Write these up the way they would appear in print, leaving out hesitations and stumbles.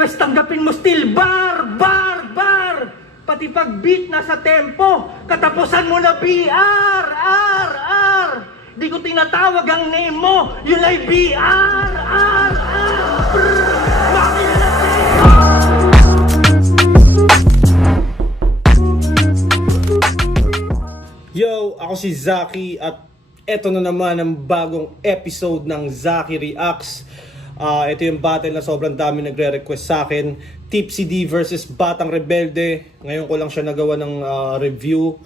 Pwes tanggapin mo still, bar, bar, bar. Pati pag beat na sa tempo, katapusan mo na BR, R, R. Di ko tinatawag ang name mo, yun ay BR, R, R. Brr, makina na Yo, ako si Zaki at eto na naman ang bagong episode ng Zaki Reacts. Ito yung battle na sobrang dami nagre-request sa akin. Tipsy D versus Batang Rebelde. Ngayon ko lang siya nagawa ng review.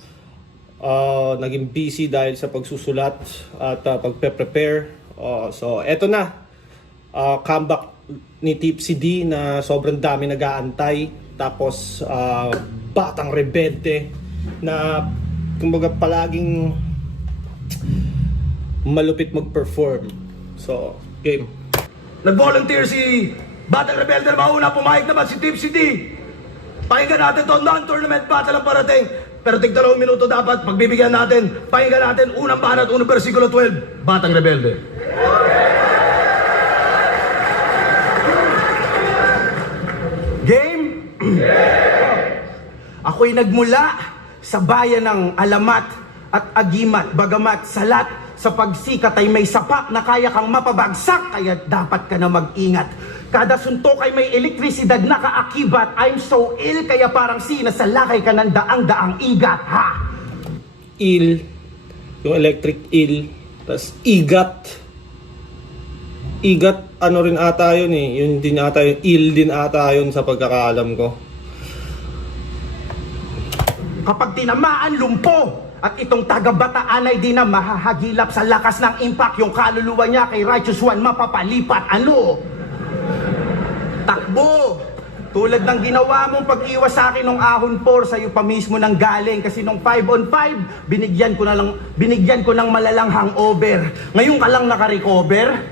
Naging busy dahil sa pagsusulat at pagpe-prepare. So eto na. Comeback ni Tipsy D na sobrang dami nag-aantay. Tapos Batang Rebelde na kumbaga palaging malupit mag-perform. So, game. Nag-volunteer si Batang Rebelde na mauna, pumayag naman si Tipsy D. Pakinggan natin to, non-tournament battle ang parating. Pero tig 2 minuto dapat, pagbibigyan natin. Pakinggan natin, unang banat, unang versikulo 12, Batang Rebelde. Game? Ako'y nagmula sa bayan ng Alamat at Agimat, bagamat salat sa pagsikat ay may sapak na kaya kang mapabagsak, kaya dapat ka na mag-ingat. Kada suntok ay may elektrisidad na kaakibat. I'm so ill, kaya parang sinasalakay ka ng daang-daang igat, ha? Il, yung electric eel, tas igat. Igat, ano rin ata yun eh. Yun din ata yun, il din ata yun sa pagkakaalam ko. Kapag tinamaan, lumpo. At itong taga-Bataan ay di na mahahagilap sa lakas ng impact. Yung kaluluwa niya kay Righteous One mapapalipat. Ano? Takbo! Tulad ng ginawa mong pag-iwas sa akin ng ahon 4, sa'yo pa mismo nang galing. Kasi nung 5 on 5, binigyan ko ng malalang hangover. Ngayon ka lang naka-recover?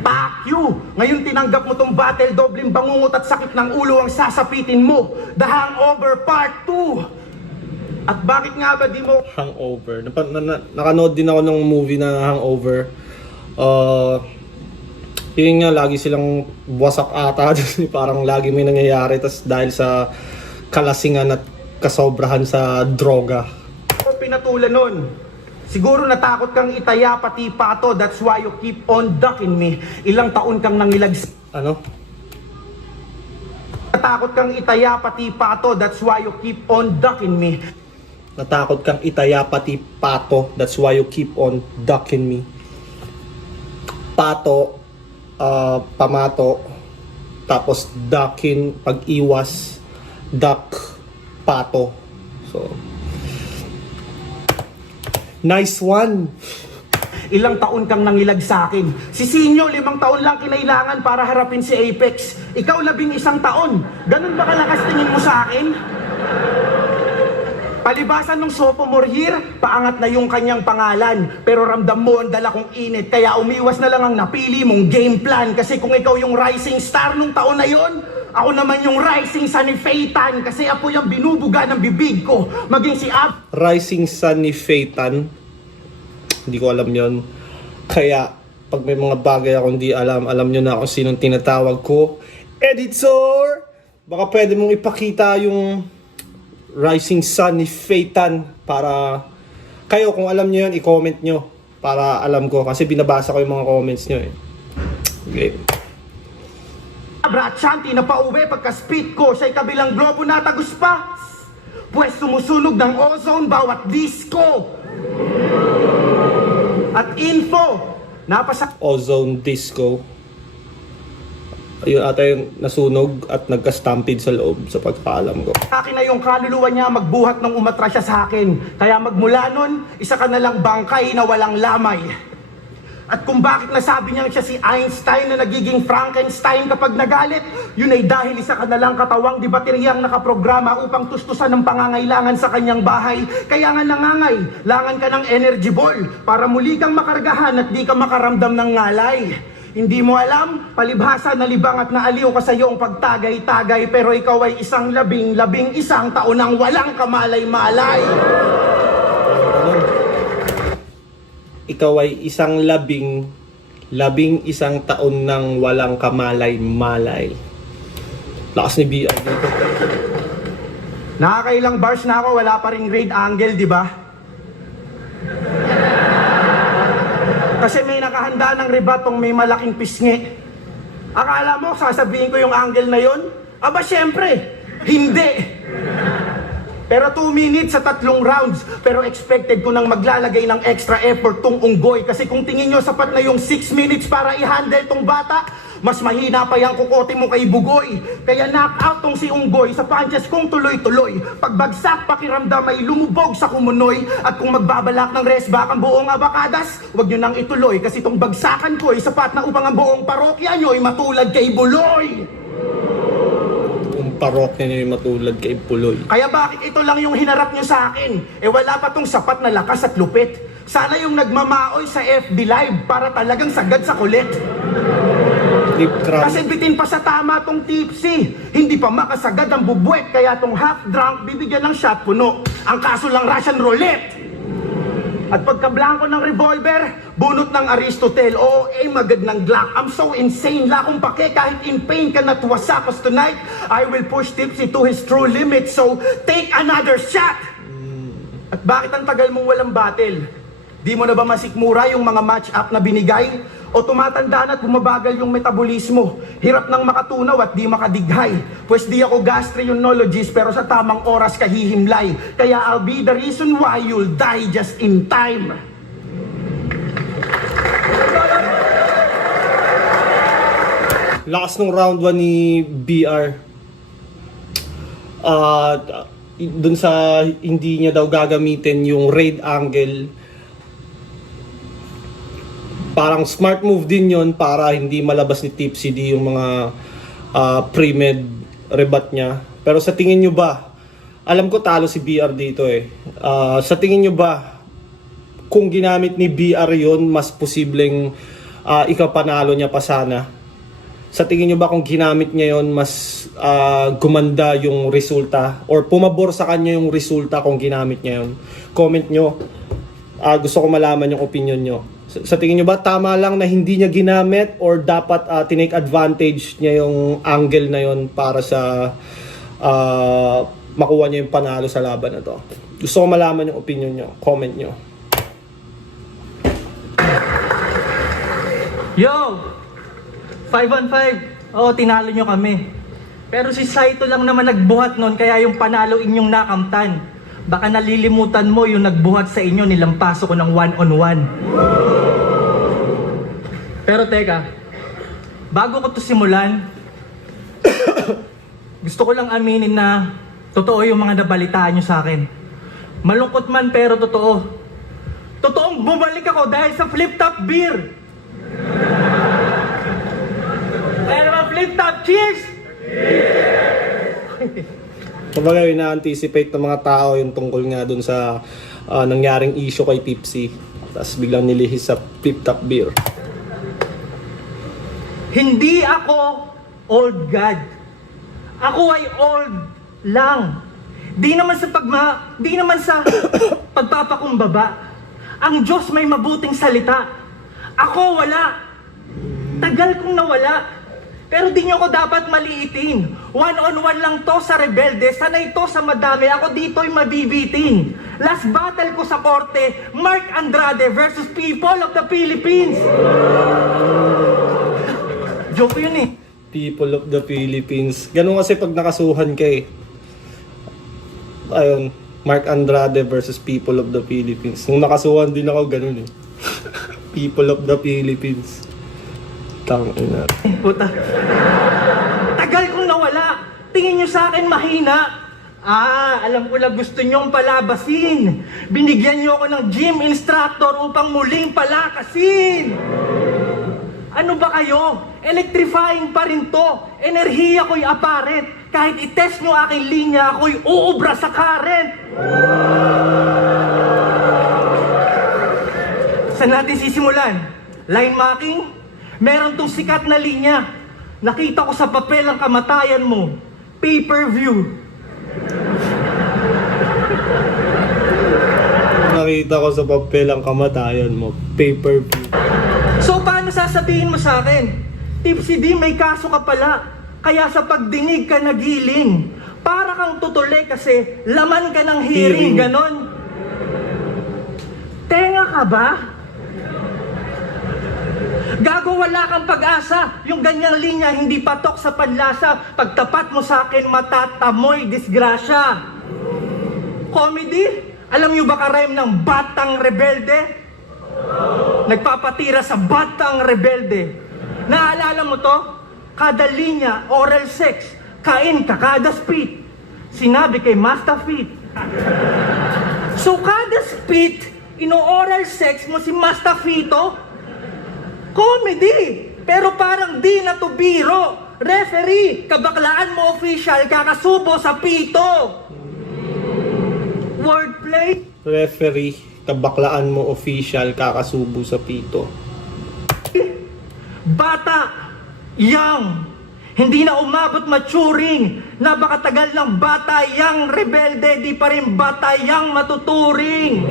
Fuck you! Ngayon tinanggap mo tong battle, dobleng bangungot at sakit ng ulo ang sasapitin mo. The Hangover Part 2! At bakit nga ba di mo... Hangover. Nakanood din ako ng movie na Hangover. Yun nga, lagi silang wasak ata. Parang lagi may nangyayari. Tas dahil sa kalasingan at kasobrahan sa droga. Pinatulan nun? Siguro natakot kang itaya pati pato. That's why you keep on ducking me. Ilang taon kang nangilag... Ano? Natakot kang itaya pati pato. That's why you keep on ducking me. Natakot kang itaya pati pato. That's why you keep on ducking me. Pato, pamato, tapos ducking, pag-iwas, duck, pato. So, nice one! Ilang taon kang nangilag sa akin. Si Sinyo, 5 taon lang kinailangan para harapin si Apex. Ikaw 11 taon. Ganun ba kalakas tingin mo sa akin? Palibasan ng sophomore year, paangat na yung kanyang pangalan. Pero ramdam mo ang dala kong init, kaya umiwas na lang ang napili mong game plan. Kasi kung ikaw yung rising star nung taon na yon, ako naman yung rising sun ni Phaeton. Kasi apo yung binubuga ng bibig ko. Maging si Ab... Rising sun ni Phaeton. Hindi ko alam yon. Kaya, pag may mga bagay akong di alam, alam nyo na kung sinong tinatawag ko. Editor! Baka pwede mong ipakita yung Rising Sun ni Phaeton para kayo, kung alam nyo yun, i-comment nyo para alam ko kasi binabasa ko yung mga comments nyo eh. Okay. Brad Shanti na pauwi pagka-speed ko, siya'y kabilang globo na tagus pa. Pues sumusunog ng ozone bawat disco. At info, napasa... Ozone Disco. Ayun ata yung nasunog at nagka-stampede sa loob sa pagkakaalam ko. Akin na yung kaluluwa niya magbuhat ng umatra siya sa akin. Kaya magmula nun, isa ka na lang bangkay na walang lamay. At kung bakit nasabi niya siya si Einstein na nagiging Frankenstein kapag nagalit, yun ay dahil isa ka na lang katawang di bateryang nakaprograma upang tustusan ng pangangailangan sa kanyang bahay. Kaya nga nangangay, langan ka ng energy ball para muli kang makargahan at di ka makaramdam ng ngalay. Hindi mo alam, palibhasa na libang at naaliw ka sa iyong pagtagay-tagay, pero ikaw ay isang labing taon ng walang kamalay-malay. Ikaw ay isang labing isang taon ng walang kamalay-malay. Lakas ni BR dito. Nakakailang bars na ako, wala pa ring raid angle, di ba? Kasi may nakahanda ng rebatong may malaking pisngi. Akala mo, sasabihin ko yung angle na yon? Aba, syempre, hindi. Pero 2 minutes sa 3 rounds. Pero expected ko nang maglalagay ng extra effort tong unggoy. Kasi kung tingin nyo sapat na yung 6 minutes para i-handle tong bata, mas mahina pa yung kukote mo kay Bugoy. Kaya knock out tong si unggoy sa punches kong tuloy-tuloy. Pagbagsak pakiramdam ay lumubog sa kumunoy. At kung magbabalak ng rest back ang buong abakadas, wag nyo nang ituloy. Kasi tong bagsakan ko ay sapat na upang ang buong parokya nyo ay matulad kay Buloy. Parokya niyo yung matulad kay Puloy. Kaya bakit ito lang yung hinarap nyo sa akin? Eh wala pa tong sapat na lakas at lupit. Sana yung nagmamaoy sa FB Live para talagang sagad sa kulit. Deep crowd. Kasi bitin pa sa tama tong tipsy. Hindi pa makasagad ang bubwet. Kaya tong half drunk bibigyan ng shot puno. Ang kaso lang Russian roulette. At pagkablangko ng revolver, bunot ng Aristotle, o magad ng Glock. I'm so insane, lakong pake, kahit in pain ka natuwasa. Cause tonight, I will push Tipsy to his true limit. So, take another shot! At bakit ang tagal mong walang battle? Di mo na ba masikmura yung mga match-up na binigay? O tumatanda na at bumabagal yung metabolismo? Hirap nang makatunaw at di makadighay. Pwes di ako gastroenterologist pero sa tamang oras kahihimlay. Kaya I'll be the reason why you'll die just in time. Lakas nung round 1 ni BR. Dun sa hindi niya daw gagamitin yung raid angle. Parang smart move din yon para hindi malabas ni Tipsy D yung mga pre-med rebat niya. Pero sa tingin nyo ba, alam ko talo si BR dito eh. Sa tingin nyo ba, kung ginamit ni BR yon mas posibleng ikapanalo niya pa sana? Sa tingin nyo ba kung ginamit niya yon mas gumanda yung resulta? Or pumabor sa kanya yung resulta kung ginamit niya yon? Comment nyo. Gusto ko malaman yung opinion nyo. Sa tingin nyo ba tama lang na hindi niya ginamit or dapat tinake advantage niya yung angle na yon para sa makuha niya yung panalo sa laban na to? Gusto ko malaman yung opinion nyo. Comment nyo. Yo! 5-on-5. Oo, tinalo nyo kami. Pero si Saito lang naman nagbuhat nun kaya yung panalo inyong nakamtan. Baka nalilimutan mo yung nagbuhat sa inyo nilampaso ko ng 1-on-1. Pero teka, bago ko to simulan, gusto ko lang aminin na totoo yung mga nabalitaan nyo sa akin. Malungkot man pero totoo. Totoong bumalik ako dahil sa Flip Top Beer. Kaya naman Flip Top, cheers! Kumbaga ina-anticipate ng mga tao yung tungkol nga dun sa nangyaring issue kay Tipsy. Tapos biglang nilihis sa Flip Top Beer. Hindi ako old God. Ako ay old lang. Di naman sa pagpapakumbaba. Ang Diyos may mabuting salita. Ako wala. Tagal kong nawala. Pero di nyo ko dapat maliitin. 1-on-1 lang to sa rebelde. Sanay to sa madami. Ako dito'y mabibitin. Last battle ko sa korte, Mark Andrade versus People of the Philippines. Joke yun eh. People of the Philippines. Ganun kasi pag nakasuhan ka eh. Ayun, Mark Andrade versus People of the Philippines. Nung nakasuhan din ako, ganun eh. People of the Philippines. Tangina. Puta. Tagal kong nawala. Tingin nyo sa akin mahina. Alam ko na gusto nyong palabasin. Binigyan nyo ako ng gym instructor upang muling palakasin. Ano ba kayo? Electrifying pa rin to. Enerhiya ko'y aparent. Kahit itest nyo aking linya, ako'y uubra sa current. Saan natin sisimulan? Line marking? Meron tong sikat na linya. Nakita ko sa papel ang kamatayan mo. Pay-per-view. Nakita ko sa papel ang kamatayan mo. Pay-per-view. So paano sasabihin mo sa akin? Tipsy D, may kaso ka pala. Kaya sa pagdinig ka nagiling. Para kang tutuli kasi laman ka ng hearing, Hearing. ganon. Tenga ka ba? Gago, wala kang pag-asa. Yung ganyang linya hindi patok sa panlasa. Pagtapat mo sa akin, matatamoy disgrasya. Comedy? Alam niyo ba ka-rhyme ng Batang Rebelde? Nagpapatira sa Batang Rebelde. Naalala mo to? Kada linya, oral sex. Kain ka kada spit. Sinabi kay Master Fit. So kada spit, ino-oral sex mo si Master Fito? Comedy! Pero parang di na to biro. Referee, kabaklaan mo official, kakasubo sa pito. Wordplay? Referee, kabaklaan mo official, kakasubo sa pito. Bata, young, hindi na umabot maturing. Napakatagal ng bata, young rebelde, di pa rin bata, young matuturing.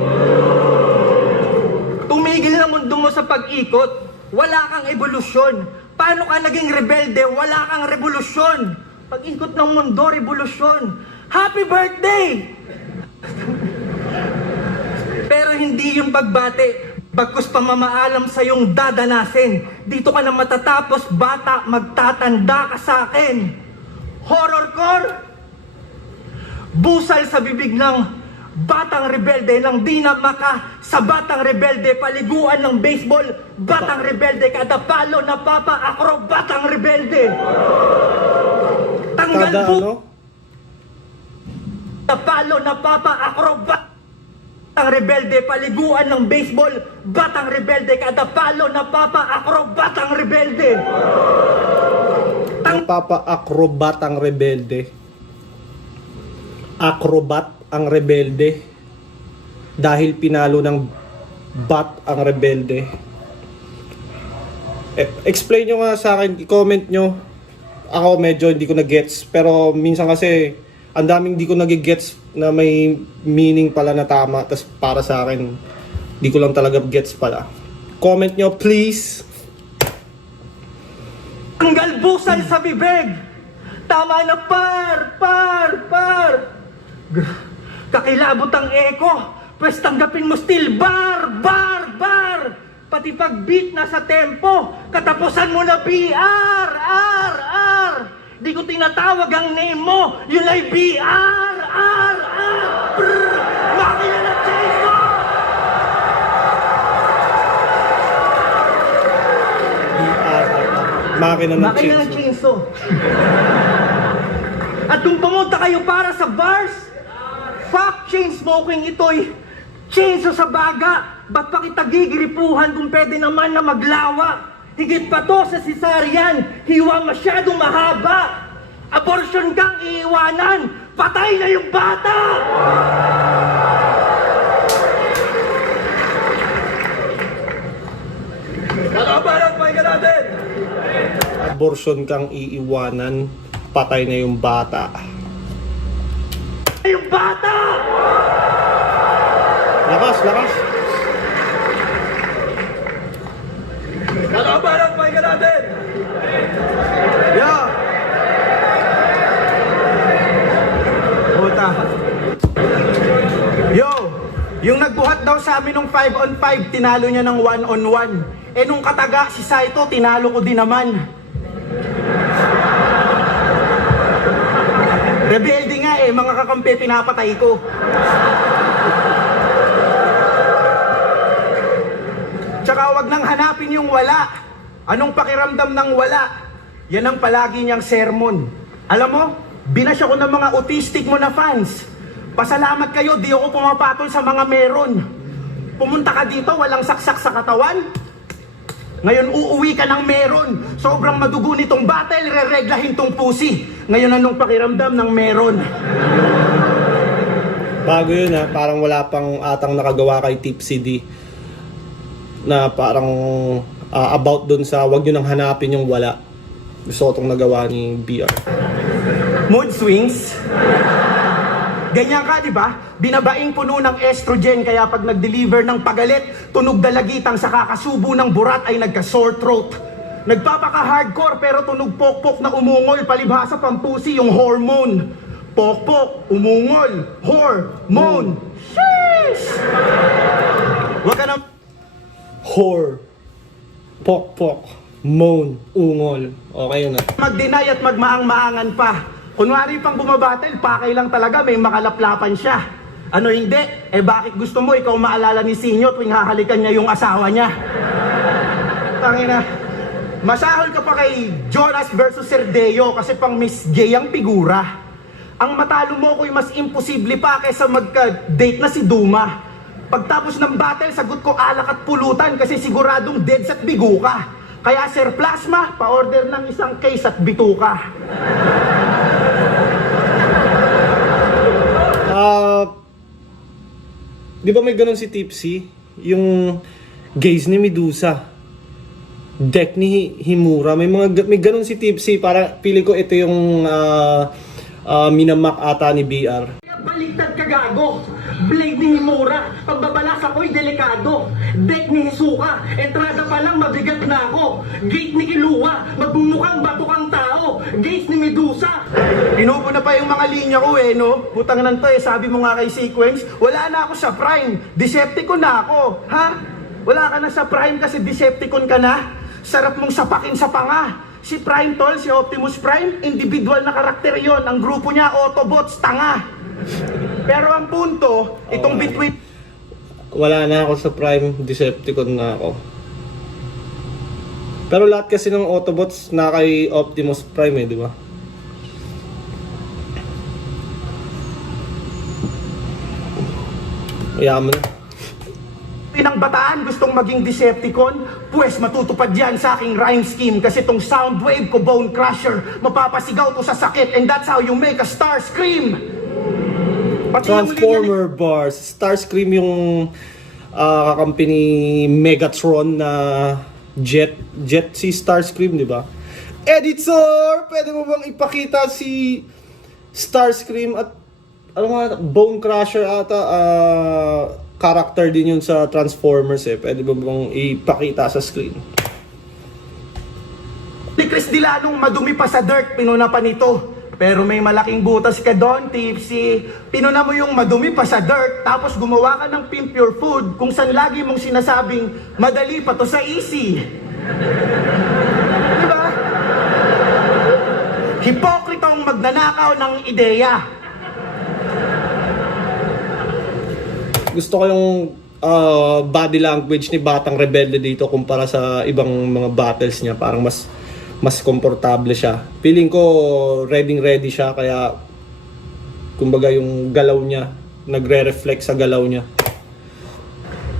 Tumigil na mundo mo sa pag-ikot, wala kang evolusyon. Paano ka naging rebelde, wala kang revolusyon. Pag-ikot ng mundo, revolusyon. Happy birthday! Pero hindi yung pagbate. Bagkus pa mamaalam sa iyong dadanasin. Dito ka na matatapos, bata, magtatanda ka sa akin. Horrorcore? Busal sa bibig ng batang rebelde nang di na maka sa batang rebelde, paliguan ng baseball, batang rebelde, kada palo na papa, akro, batang rebelde. Tanggal Kada po, ano? kada palo na papa, akro, batang rebelde, paliguan ng baseball, batang rebelde, kada palo na papa, akro, batang rebelde. Nagpapa-acrobat ang rebelde. Acrobat ang rebelde. Dahil pinalo ng bat ang rebelde. Explain nyo nga sa akin, i-comment nyo. Ako medyo hindi ko na-gets. Pero minsan kasi, ang daming hindi ko nag-gets na may meaning pala na tama. Tas para sa akin, hindi ko lang talaga gets pala. Comment nyo please. Tanggal busal sa bibig. Tama na, par. Kakilabot ang eko. Pwes tanggapin mo still, bar. Pati pag beat na sa tempo, katapusan mo na BR. Di ko tinatawag ang name mo, yun ay BR. Makina na chainsaw! Makina ng Makina ng chainsaw. At kung pumunta kayo para sa bars, fuck chain smoking, ito'y chainsaw sa baga. Ba't pa kita gigiripuhan kung pwede naman na maglawa? Higit pa to sa cesarean, hiwa masyadong mahaba. Abortion kang iiwanan, patay na yung bata! Nakabalang, pakinggan natin! Abortion kang iiwanan, patay na yung bata. Yung bata! Lakas. Nakabalang, pakinggan natin! Yo! Puta. Yo! Yung nagbuhat daw sa amin ng 5-on-5, tinalo niya ng 1-on-1. Eh nung kataga, si Saito, tinalo ko din naman. Rebelde nga eh, mga kakampi, pinapatay ko. Tsaka wag nang hanapin yung wala. Anong pakiramdam ng wala? Yan ang palagi niyang sermon. Alam mo, binasya ko ng mga autistic mo na fans. Pasalamat kayo, di ako pumapatol sa mga meron. Pumunta ka dito, walang saksak sa katawan. Ngayon uuwi ka ng meron. Sobrang madugo nitong battle, re-reglahin tong pusi. Ngayon anong pakiramdam ng meron? Bago yun ha, parang wala pang atang nakagawa kay Tipsy D na parang about dun sa wag nyo nang hanapin yung wala. Gusto ko itong nagawa ni BR. Mood swings. Ganyan ka, di ba? Binabaing puno ng estrogen, kaya pag nag-deliver ng pagalit, tunog dalagitang sa kakasubo ng burat ay nagka-sore throat. Nagpapaka-hardcore pero tunog pokpok na umungol, palibhasa pampusi yung hormone. Pokpok, umungol, hormone. Sheesh! Huwag ka na Whore. Pok-pok. Moan. Ungol. Okay yun ah. mag-deny at magmaang-maangan pa. Kunwari pang bumabattle, pakay lang talaga, may makalaplapan siya. Ano hindi? Eh bakit gusto mo ikaw maalala ni Sinyo tuwing hahalikan niya yung asawa niya? Tangina. Masahol ka pa kay Jonas versus Cerdeo kasi pang Miss Gay ang figura. Ang matalo mo ko'y mas imposible pa kaysa magka-date na si Duma. Pagtapos ng battle, sagot ko alak at pulutan kasi siguradong deads at bigo ka. Kaya Sir Plasma, pa-order ng isang case at bituka. Di ba may ganun si Tipsy? Yung gaze ni Medusa. Deck ni Himura. May ganun si Tipsy. Para pili ko ito yung minamak ata ni BR. Baliktad ka gago. Blade ni Himura. Pagbabalas ako'y delikado. Deck ni Hisuka. Entrada pa lang mabigat na ako. Gate ni Kiluwa. Magbumukhang batukang tao. Gate ni Medusa. Inubo na pa yung mga linya ko eh, no? Butang nan to eh. Sabi mo nga kay Sequence, wala na ako sa Prime. Decepticon na ako. Ha? Wala ka na sa Prime kasi Decepticon ka na? Sarap mong sapakin sa panga. Si Prime Tol, si Optimus Prime, individual na karakter yon. Ang grupo niya, Autobots, tanga. Pero ang punto, itong between... Wala na ako sa Prime. Decepticon na ako. Pero lahat kasi ng Autobots na kay Optimus Prime eh, di ba? Mayaman na. Pinang bataan gustong maging Decepticon, pues matutupad yan sa aking rhyme scheme kasi tong sound wave ko bone crusher, mapapasigaw to sa sakit and that's how you make a star scream. Pati yung Transformer bars. Starscream yung kakampi ni Megatron na jet si Starscream, di ba? Editor, pwede mo bang ipakita si Starscream at ano nga, Bone Crusher ata character din yun sa Transformers eh. Pwede mo bang ipakita sa screen? Ni Chris Dilanong madumi pa sa dirt, pinuna pa nito. Pero may malaking butas ka doon, Tipsy. Pinuna mo yung madumi pa sa dirt, tapos gumawa ka ng Pimp Your Food kung saan lagi mong sinasabing, madali pa to sa easy. Diba? Hipokritong magnanakaw ng ideya. Gusto ko yung body language ni Batang Rebelde dito kumpara sa ibang mga battles niya. Parang mas komportable siya. Feeling ko ready siya kaya kumbaga yung galaw niya nagre-reflect sa galaw niya.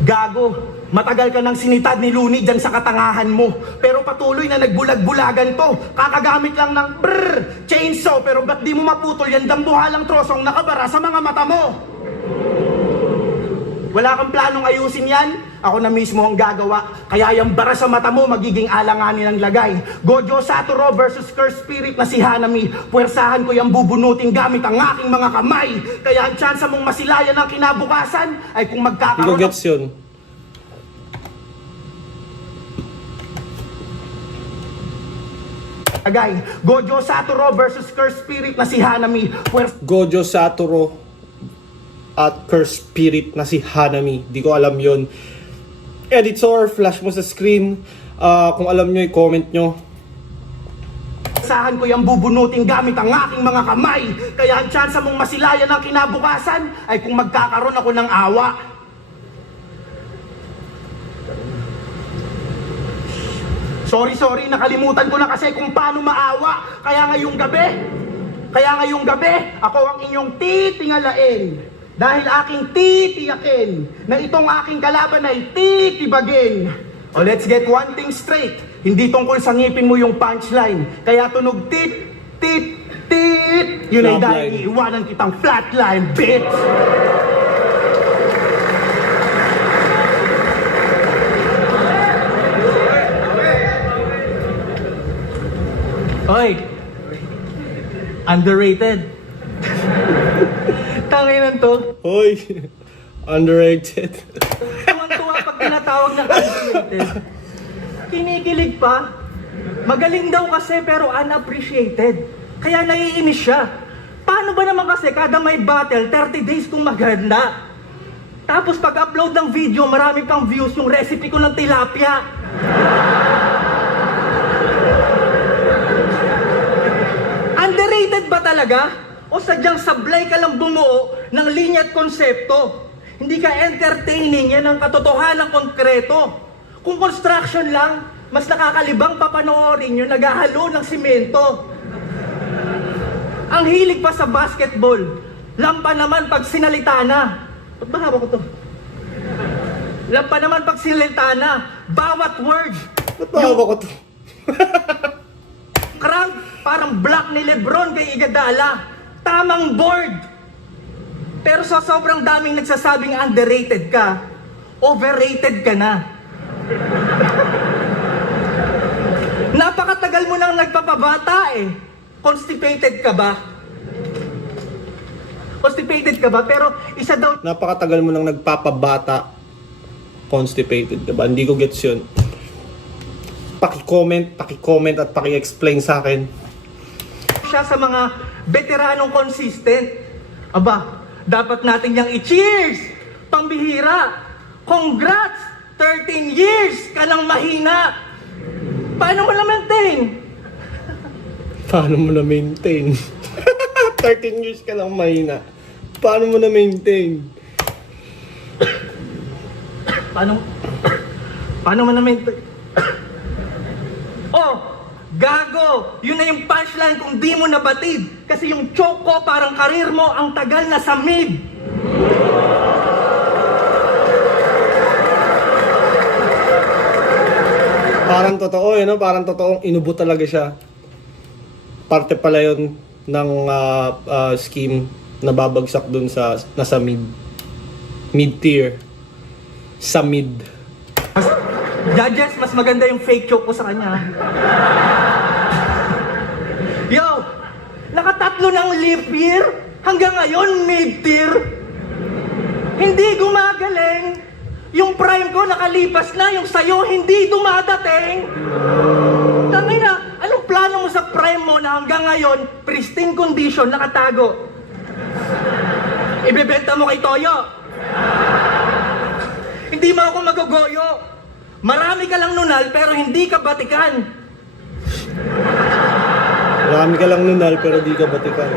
Gago, matagal ka nang sinitad ni Looney dyan sa katangahan mo. Pero patuloy na nagbulag-bulagan to. Kakagamit lang ng chainsaw. Pero ba't di mo maputol yan dambuhalang trosong nakabara sa mga mata mo? Wala kang planong ayusin yan? Ako na mismo ang gagawa. Kaya yung bara sa mata mo magiging alanganin ng lagay. Gojo Satoru versus Cursed Spirit na si Hanami. Puwersahan ko yung bubunutin gamit ang aking mga kamay. Kaya ang tsansa mong masilayan ng kinabukasan ay kung Hindi ko magkakaroon gets yun. lagay. Gojo Satoru versus Cursed Spirit na si Hanami. Gojo Satoru at Cursed Spirit na si Hanami. Di ko alam yon. Editor, flash mo sa screen. Kung alam nyo, i-comment nyo. Puwersahan ko yung bubunutin gamit ang aking mga kamay. Kaya ang tsansa mong masilayan ng kinabukasan ay kung magkakaroon ako ng awa. Sorry, nakalimutan ko na kasi kung paano maawa. Kaya ngayong gabi, ako ang inyong titingalain. Dahil aking titiyakin na itong aking kalaban ay titibagin. O let's get one thing straight. Hindi tungkol sa ngipin mo yung punchline. Kaya tunog tit, tit, tit. Yun ay Flatline. dahil iiwanan kitang flatline, bitch. Oy! Underrated. Tanginan to. Hoy! Underrated. Tuwang-tuwa pag tinatawag na underrated. Kinikilig pa. Magaling daw kasi pero unappreciated. Kaya naiinis siya. Paano ba naman kasi kada may battle, 30 days kung maganda? Tapos pag-upload ng video, marami pang views yung recipe ko ng tilapia. Underrated ba talaga? O sadyang sablay ka lang bumuo ng linya at konsepto? Hindi ka entertaining, yan ang katotohanan konkreto. Kung construction lang, mas nakakalibang papanoorin yung naghahalo ng simento. Ang hilig pa sa basketball, lampa naman pag sinalita na. Ba't ba hawak ko to? Lampa naman pag sinalita na, bawat word. Ba't ba ko to? Crank, parang block ni Lebron kay Iguodala. Tamang board. Pero sa sobrang daming nagsasabing underrated ka, overrated ka na. Napakatagal mo nang nagpapabata eh. Constipated ka ba? Constipated ka ba? Pero isa daw Napakatagal mo nang nagpapabata. Constipated, diba? Hindi ko gets yun. Paki-comment at paki-explain sa akin. siya sa mga veteranong consistent. Aba, dapat natin yang i-cheers! Pambihira! Congrats! 13 years ka lang mahina! Paano mo na-maintain? Paano mo na-maintain? 13 years ka lang mahina. Paano mo na-maintain? Paano mo na-maintain? Oh! Gago! Yun na yung punchline kung di mo nabatid. Kasi yung choke ko parang karir mo ang tagal na sa mid. Parang totoo no? Parang totoong inubo talaga siya. Parte pala yun ng scheme na babagsak dun sa nasa mid-tier. Sa mid. Judges, mas maganda yung fake choke ko sa kanya. Yo! Nakatatlo ng leap year, hanggang ngayon mid-tier. Hindi gumagaling. Yung prime ko nakalipas na, yung sayo hindi dumadating. Tangay na, anong plano mo sa prime mo na hanggang ngayon, pristine condition, nakatago? Ibebenta mo kay Toyo? Hindi mo ako magugoyo. Marami ka lang nunal pero hindi ka batikan. Marami ka lang nunal pero di ka batikan.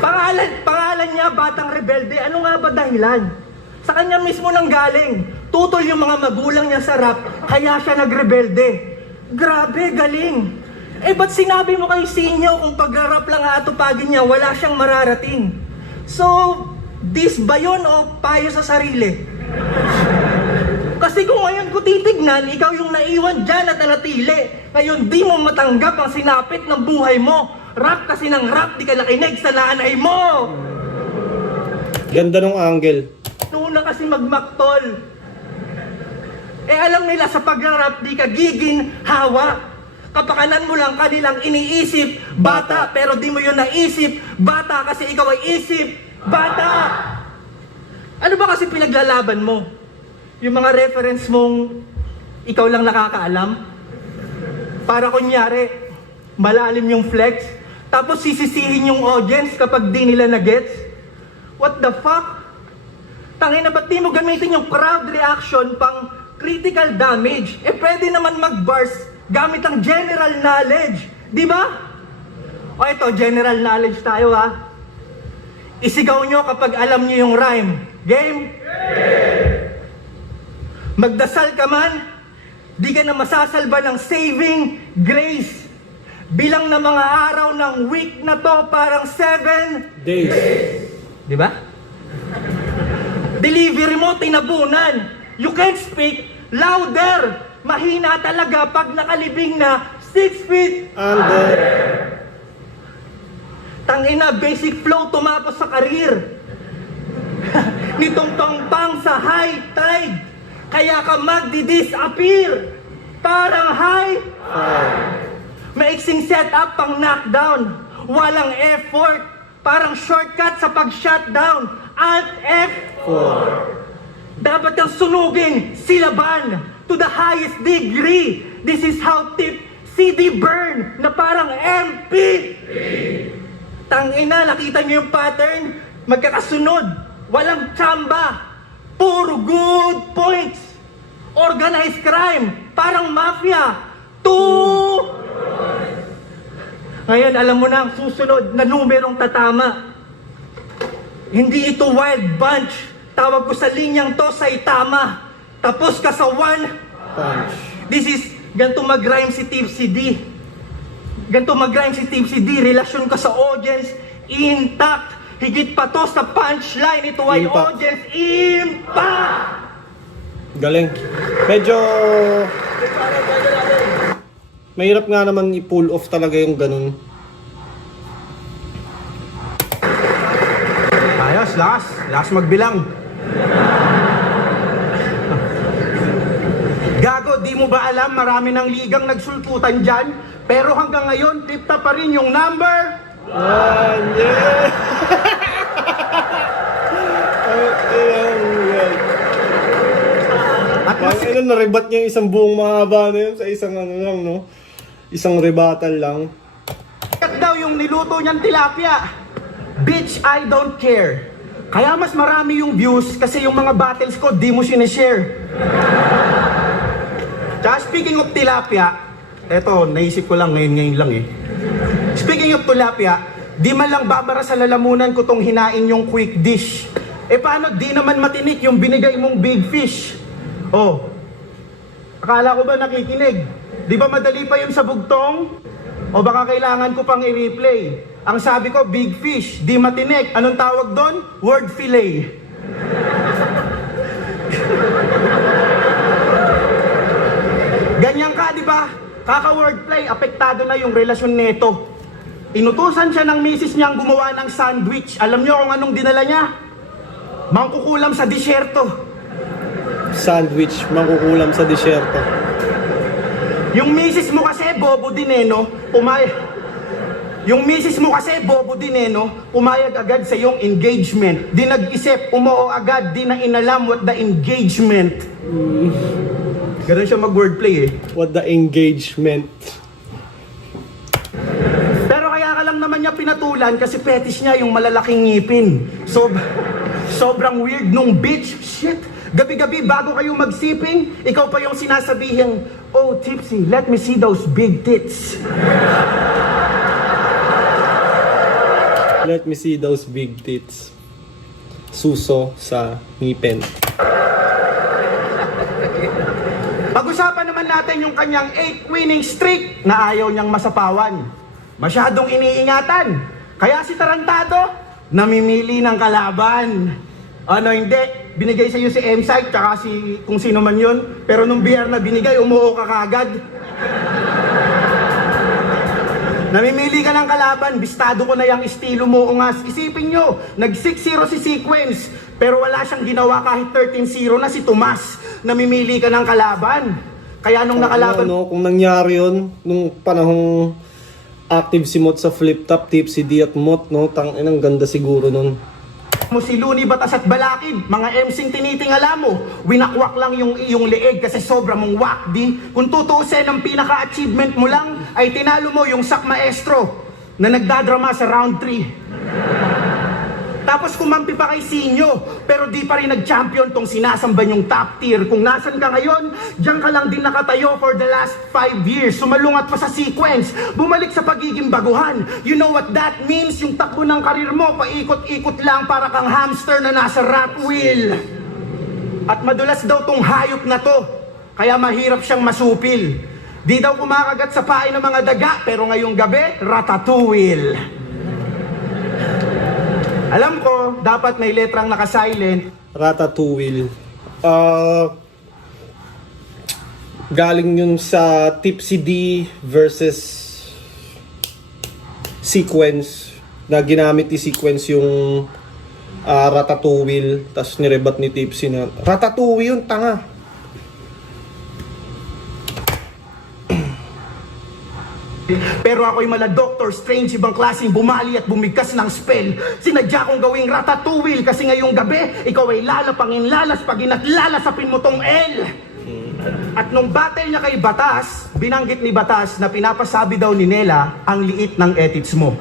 Pangalan niya Batang Rebelde. Ano nga ba dahilan? Sa kanya mismo nang galing. Tutol yung mga magulang niya sa rap, kaya siya nagrebelde. Grabe, galing. Eh, ba't sinabi mo kay Sinyo kung pag-rap lang aatupagin niya, wala siyang mararating? So, dis ba yun o payo sa sarili? Kasi kung ngayon ko titignan, ikaw yung naiwan dyan at nanatili. Ngayon di mo matanggap ang sinapit ng buhay mo. Rap kasi ng rap, di ka nakinig sa nanay mo. Ganda nung angle. Una kasi magmaktol. Eh alam nila sa pagrarap, di ka gigin hawa. Kapakanan mo lang kanilang iniisip, bata, pero di mo yun naisip, bata kasi ikaw ay isip, bata. Ano ba kasi pinaglalaban mo? Yung mga reference mong ikaw lang nakakaalam? Para kunyari, malalim yung flex, tapos sisisihin yung audience kapag di nila na-gets? What the fuck? Tangina, ba't di mo gamitin yung crowd reaction pang critical damage? Eh pwede naman mag-bars gamit ang general knowledge. Di ba? O ito, general knowledge tayo ha. Isigaw nyo kapag alam nyo yung rhyme. Game? Magdasal ka man, di ka na masasalba ng saving grace. Bilang na mga araw ng week na to parang 7 Days. Di ba? Delivery mo, tinabunan. You can't speak louder. Mahina talaga pag nakalibing na 6 feet. Under. Tangina, basic flow tumapos sa karir. Nitong pangpang sa high tide. Kaya ka magdi-disappear. Parang high. Maiksing setup pang knockdown. Walang effort. Parang shortcut sa pag-shutdown. Alt F4. Dapat kang sunugin, silaban, to the highest degree. This is how tip CD burn na parang MP. Tangina, nakita niyo yung pattern? Magkakasunod. Walang tsamba. Puro good points. Organized crime. Parang mafia. 2. Ngayon, alam mo na ang susunod na numerong tatama. Hindi ito wild bunch. Tawag ko sa linyang to, Saitama. Tapos ka sa 1. Punch. This is, ganito mag-rhyme si Tipsy D. Ganito mag-rhyme si Tipsy D. Relasyon ka sa audience, intact. Higit pa to sa punchline. Ito ay Impact. audience impact. Galing. Medyo... Mahirap nga naman i-pull off talaga yung ganun. Ayos, lakas. Lakas magbilang. Gago, di mo ba alam marami ng ligang nagsulputan dyan? Pero hanggang ngayon, tip-top pa rin yung number. Yeah! At mas Parang naribat niya yung isang buong mahaba na yun sa isang ano lang, no? Isang rebuttal lang. sikat daw yung niluto niyang tilapia. Bitch, I don't care. Kaya mas marami yung views kasi yung mga battles ko di mo sinishare. Tsaka speaking of tilapia, eto, naisip ko lang ngayon lang eh. Speaking of tilapia, di man lang babara sa lalamunan ko tong hinain yung quick dish. Eh paano di naman matinik yung binigay mong big fish? Oh, akala ko ba nakikinig? Di ba madali pa yun sa bugtong? O baka kailangan ko pang i-replay? Ang sabi ko, big fish, di matinik. Anong tawag doon? Word fillet. Ganyan ka, di ba? Kaka-wordplay, apektado na yung relasyon neto. Inutusan siya ng misis niyang gumawa ng sandwich. Alam niyo kung anong dinala niya? Mangkukulam sa disyerto. Sandwich, mangkukulam sa disyerto. Yung misis mo kasi, bobo din eh, no? Yung misis mo kasi, bobo din eh, no? Pumayag agad sa yung engagement. Di nag-isip, umuo agad, di na inalam what the engagement. Ganun siya mag-wordplay eh. What the engagement. Pero kaya ka lang naman niya pinatulan kasi fetish niya yung malalaking ngipin. Sobrang weird nung bitch. Shit. Gabi-gabi bago kayo magsiping, ikaw pa yung sinasabihing, oh, Tipsy, let me see those big tits. Let me see those big tits. Suso sa ngipin. Pag-usapan naman natin yung kanyang 8 winning streak na ayaw niyang masapawan. Masyadong iniingatan. Kaya si Tarantado, namimili ng kalaban. Ano hindi? Binigay sa iyo si M-Site, tsaka si kung sino man yun. Pero nung BR na binigay, umuo ka kagad. Namimili ka ng kalaban, bistado ko na yung estilo mo. Ungas, isipin nyo, nag 6-0 si Sequence, pero wala siyang ginawa kahit 13-0 na si Tomas. Namimili ka ng kalaban. Kaya nung nakalaban... Ano, kung nangyari yun, nung panahong active si Mot sa flip top, Tipsy D at Mot, no? Tangin, ang ganda siguro nun. mo si Looney, Batas at Balakid, mga MCing tinitingala mo, winakwak lang yung iyong leeg kasi sobra mong wakdi. Kung tutuusin, ang pinaka-achievement mo lang ay tinalo mo yung Sak Maestro na nagdadrama sa round 3. Tapos kumampi pa kay Sinyo, pero di pa rin nag-champion tong sinasamban yung top tier. Kung nasan ka ngayon, diyan ka lang din nakatayo for the last 5 years. Sumalungat pa sa Sequence, bumalik sa pagiging baguhan. You know what that means? Yung takbo ng karir mo, paikot-ikot lang para kang hamster na nasa rat wheel. At madulas daw tong hayop na to, kaya mahirap siyang masupil. Di daw kumakagat sa pain ng mga daga, pero ngayong gabi, ratatouille. Alam ko, dapat may letrang naka-silent. Ratatouille. Galing yun sa Tipsy D versus Sequence. Na ginamit ni Sequence yung Ratatouille. Tapos nirebat ni Tipsy na Ratatouille yun, tanga. Pero ako'y mala Doctor Strange, ibang klaseng bumali at bumigkas ng spell. Sinadya kong gawing ratatouille kasi ngayong gabi, ikaw ay lalapangin lalas pag inatlalasapin mo tong L. At nung battle niya kay Batas, binanggit ni Batas na pinapasabi daw ni Nela ang liit ng edits mo.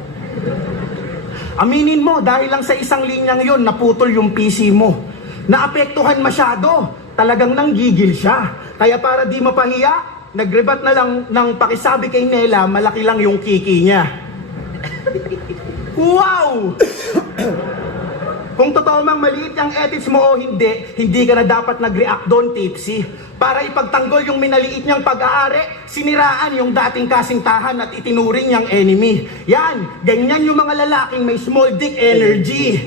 Aminin mo, dahil lang sa isang linyang yon naputol yung PC mo. Naapektuhan masyado. Talagang nanggigil siya. Kaya para di mapahiya, nagrebat na lang ng pakisabi kay Nela, malaki lang yung kiki niya. Wow! Kung totoo mang maliit yung edits mo o hindi ka na dapat nag-react doon, Tipsy. Para ipagtanggol yung minaliit niyang pag-aari, siniraan yung dating kasintahan at itinuring niyang enemy. Yan, ganyan yung mga lalaking may small dick energy.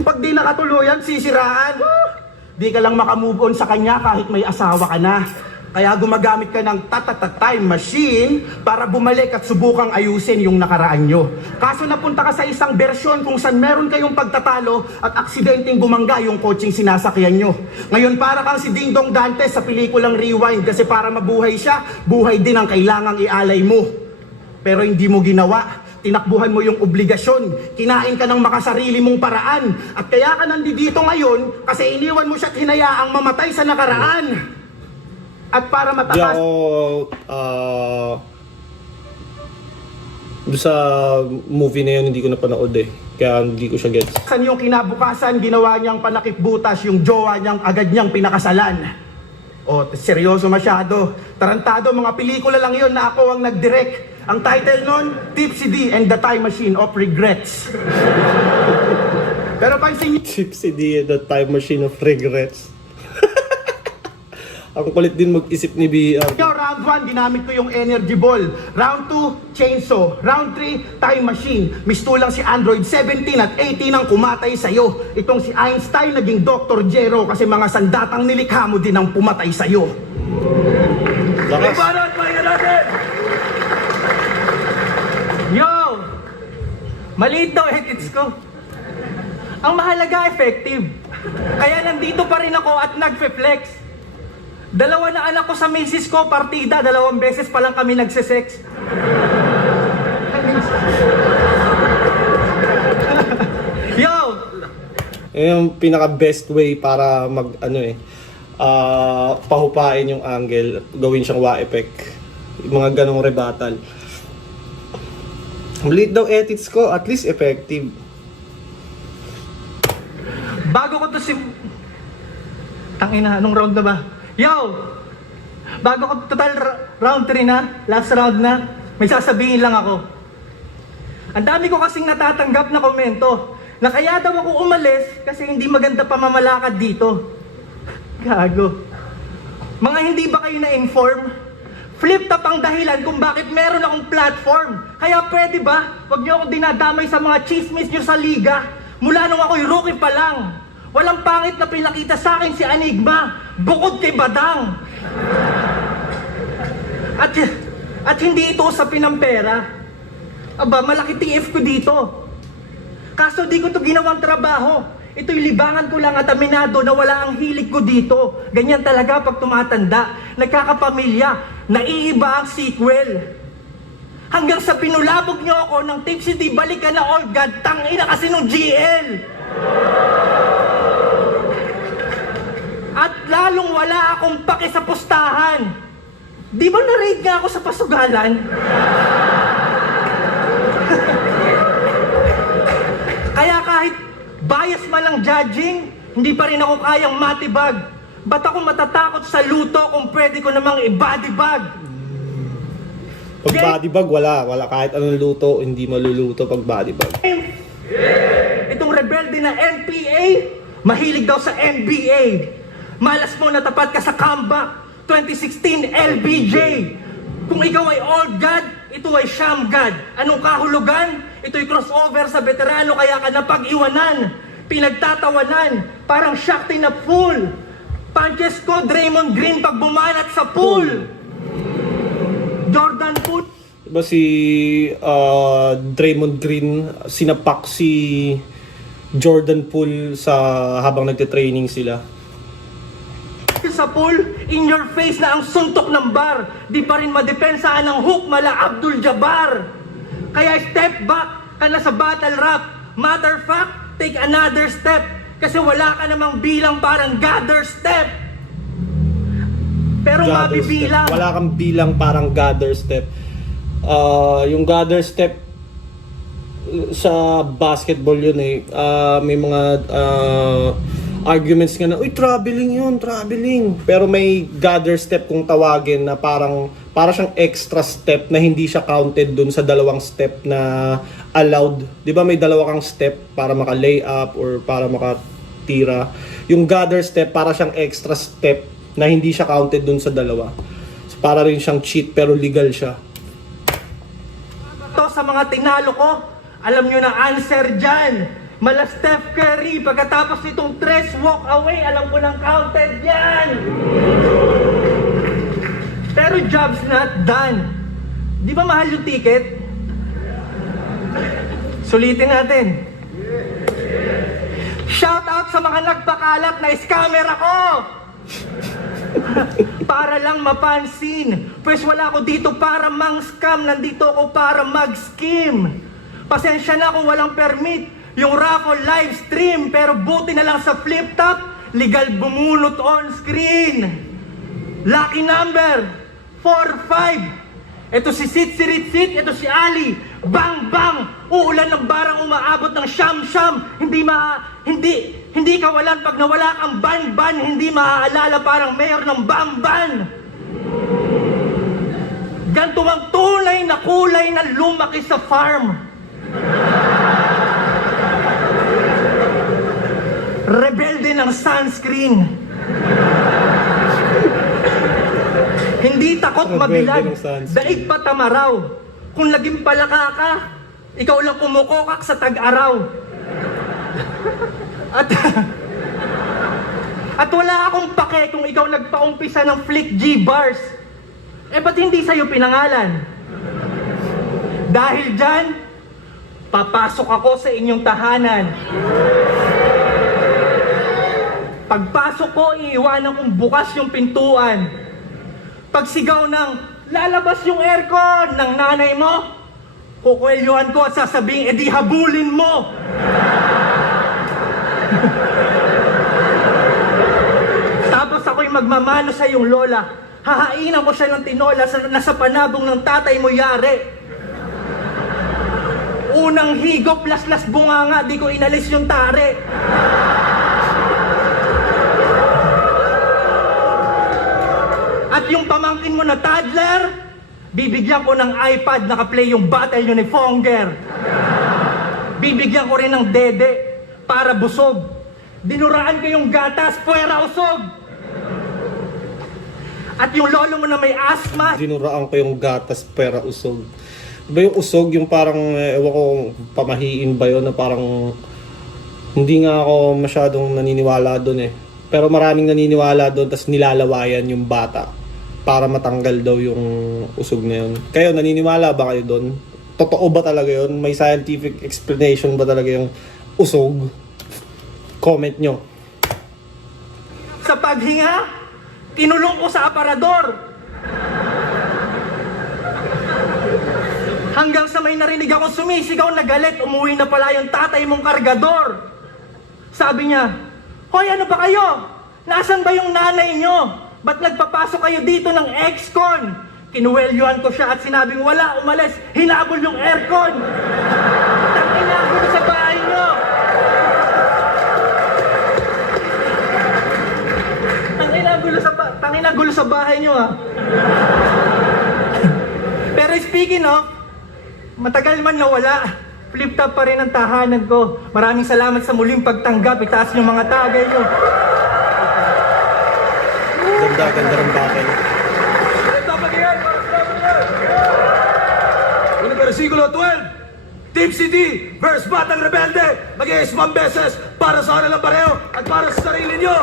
Pag di nakatuluyan, sisiraan. Di ka lang makamove on sa kanya kahit may asawa ka na. Kaya gumagamit ka ng time machine para bumalik at subukang ayusin yung nakaraan nyo. Kaso napunta ka sa isang bersyon kung saan meron kayong pagtatalo at aksidenteng bumangga yung coaching sinasakyan nyo. Ngayon para kang si Ding Dong Dantes sa pelikulang Rewind kasi para mabuhay siya, buhay din ang kailangang ialay mo. Pero hindi mo ginawa. Tinakbuhan mo yung obligasyon. Kinain ka ng makasarili mong paraan. At kaya ka nandito ngayon kasi iniwan mo siya at hinayaang mamatay sa nakaraan. At para Di matakas... ako, doon sa movie na yun, hindi ko napanood eh. Kaya hindi ko siya gets. San yung kinabukasan, ginawa niyang panakip butas yung jowa niyang agad niyang pinakasalan. O, seryoso masyado. Tarantado, mga pelikula lang yon na ako ang nag-direct. Ang title nun, Tipsy D and the Time Machine of Regrets. Pero pansin niyo, Tipsy D and the Time Machine of Regrets. Ang kulit din mag-isip ni BR. round 1, ginamit ko yung energy ball. Round 2, chainsaw. Round 3, time machine. Mistulang si Android 17 at 18 ang kumatay sa'yo. Itong si Einstein naging Dr. Jero kasi mga sandatang nilikha mo din ang pumatay sa'yo. Lakas. Para at pahinga natin! Yo! Maliit daw edits ko. Ang mahalaga, effective. Kaya nandito pa rin ako at nagfe-flex. Dalawa na anak ko sa misis ko, partida, 2 beses pa lang kami nagsisex. Yo! Yun yung pinaka-best way para pahupain yung angle, gawin siyang wa effect. Yung mga ganong rebuttal. Maliit daw edits ko, at least effective. Bago ko to Tangina, anong round na ba? Yo! Bago ko round 3 na, last round na, may sasabihin lang ako. Ang dami ko kasing natatanggap na komento na kaya daw ako umalis kasi hindi maganda pamamalakad dito. Gago. Mga hindi ba kayo na-inform? Flip top ang dahilan kung bakit meron akong platform. Kaya pwede ba? Huwag niyo akong dinadamay sa mga chismis niyo sa liga. Mula nung ako'y rookie pa lang. Walang pangit na pinakita sa akin si Enigma, bukod kay Badang. At hindi ito usapin ng pera. Aba, malaki TF ko dito. Kaso di ko to ginawang trabaho. Ito'y libangan ko lang at aminado na wala ang hilig ko dito. Ganyan talaga pag tumatanda, nagkakapamilya, naiiba ang sequel. Hanggang sa pinulabog niyo ako ng Tipsy D, balik ka na all God, tangina kasi nung GL. At lalong wala akong pake sa pustahan. Di ba na-raid nga ako sa pasugalan? Kaya kahit bias man ang judging, hindi pa rin ako kayang matibag. Ba't ako matatakot sa luto kung pwede ko namang i-body bag? Pag body bag, wala. Kahit anong luto, hindi maluluto pag body bag. Itong rebelde na NPA, mahilig daw sa NBA. Malas mo na tapat ka sa comeback. 2016 LBJ. Kung ikaw ay old god, ito ay sham god. Anong kahulugan? Ito'y crossover sa veterano kaya ka napag-iwanan. Pinagtatawanan, parang Shakti na fool. Punches ko, Draymond Green pag bumanat sa pool. Jordan Poole. Diba si Draymond Green, sinapak si Jordan Poole habang nagte-training sila. Sa pool, in your face na ang suntok ng bar. Di pa rin madepensaan ng hook mala Abdul Jabbar. Kaya step back ka na sa battle rap. Matter of fact, take another step. Kasi wala ka namang bilang parang gather step. Pero gather mabibilang. step. Wala kang bilang parang gather step. Yung gather step sa basketball yun eh. May mga arguments nga na, uy, traveling yun, traveling. Pero may gather step kung tawagin na para siyang extra step na hindi siya counted dun sa dalawang step na allowed. Di ba may dalawa kang step para maka-lay up or para makatira. Yung gather step para siyang extra step na hindi siya counted dun sa dalawa. So, para rin siyang cheat pero legal siya. To sa mga tinalo ko, alam nyo na answer dyan. Mala Steph Curry, pagkatapos nitong 3 walk away, alam ko nang counted yan. Pero job's not done. Di ba mahal yung ticket? Sulitin natin. Shout out sa mga nagpakalat na scammer ako! Para lang mapansin. Pues wala ako dito para mang-scam, nandito ako para mag-scheme. Pasensya na kung walang permit yung raffle live stream, pero buti na lang sa flip top, legal bumunot on screen. Lucky number 45. Ito si Sit, ito si Ali. Bang bang, uulan ng barang umaabot ng siyam-siyam. Hindi kawalan pag nawala kang ban-ban, hindi maaalala parang mayor ng Bamban. Ganto ang tunay na kulay na lumaki sa farm. Rebelde ng sunscreen. Hindi takot Rebelde mabilad, ng sunscreen. daig pa tamaraw. Kung laging palaka ka, ikaw lang kumukokak sa tag-araw. At wala akong pake kung ikaw nagpaumpisa ng Flick G bars. Ba't hindi sa'yo pinangalan? Dahil dyan, papasok ako sa inyong tahanan. Pagpasok ko, iiwanan kong bukas yung pintuan. Pagsigaw ng lalabas yung aircon ng nanay mo, kukwelyuhan ko at sasabing, edi habulin mo. Tapos ako'y magmamano sa iyong lola. Hahainan ko siya ng tinola na sa panabong ng tatay mo yari. Unang higop, laslas bunganga, di ko inalis yung tare. At yung pamangkin mo na toddler, bibigyan ko ng iPad, naka-play yung Battle ni Fonger. Bibigyan ko rin ng dede para busog. Dinuraan ko yung gatas, puwera usog. At yung lolo mo na may asthma, Dinuraan ko yung gatas pera usog. Diba yung usog, yung parang, ewan ko, pamahiin ba yun na parang hindi nga ako masyadong naniniwala doon eh. Pero maraming naniniwala doon, tas nilalawayan yung bata para matanggal daw yung usog na yun. Kayo, naniniwala ba kayo doon? Totoo ba talaga yun? May scientific explanation ba talaga yung usog? Comment nyo. sa paghinga, kinulong ko sa aparador. Hanggang sa may narinig akong sumisigaw na galit, umuwi na pala yung tatay mong kargador. Sabi niya, "Hoy, ano ba kayo? Nasaan ba yung nanay nyo? Ba't nagpapasok kayo dito ng ex-con?" Kinuwelyuhan ko siya at sinabing wala, umalis, hinabol yung aircon. Tangina, gulo sa bahay nyo. Tangina, gulo sa bahay nyo ah. Pero speaking of, matagal man nawala, flip top pa rin ang tahanan ko. Maraming salamat sa muling pagtanggap. Itaas yung mga tagay nyo. Ganda ng battle. Unang versikulo 12, Team CD versus Batang Rebelde. Mag-i-ismang beses para sa kanilang pareho at para sa sarili nyo.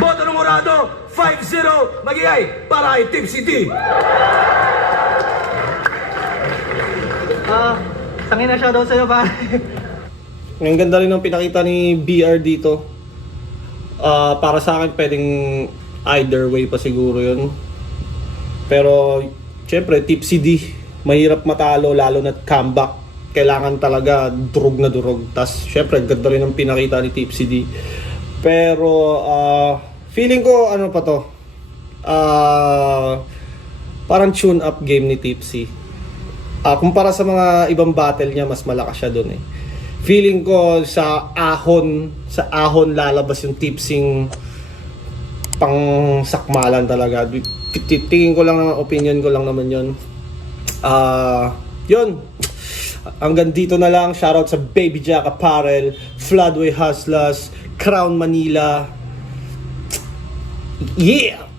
Boto numorado 5-0 mag-iay para kay Team CD. Tangina, shoutout sa'yo pare. Ang ganda rin ng pinakita ni BR dito. Para sa akin, pwedeng either way pa siguro yun. Pero, syempre, Tipsy D, mahirap matalo, lalo na't comeback. Kailangan talaga durog na durog. Tas, syempre, ganda rin ng pinakita ni Tipsy D. Pero, Feeling ko, ano pa to? Parang tune-up game ni Tipsy. Kumpara sa mga ibang battle niya, mas malakas siya dun eh. Feeling ko sa ahon lalabas yung Tipsing pang sakmalan talaga. Tingin ko lang naman, opinion ko lang naman yun. Yun. Hanggang dito na lang. Shoutout sa Baby Jack Apparel, Floodway Hustlers, Crown Manila. Yeah!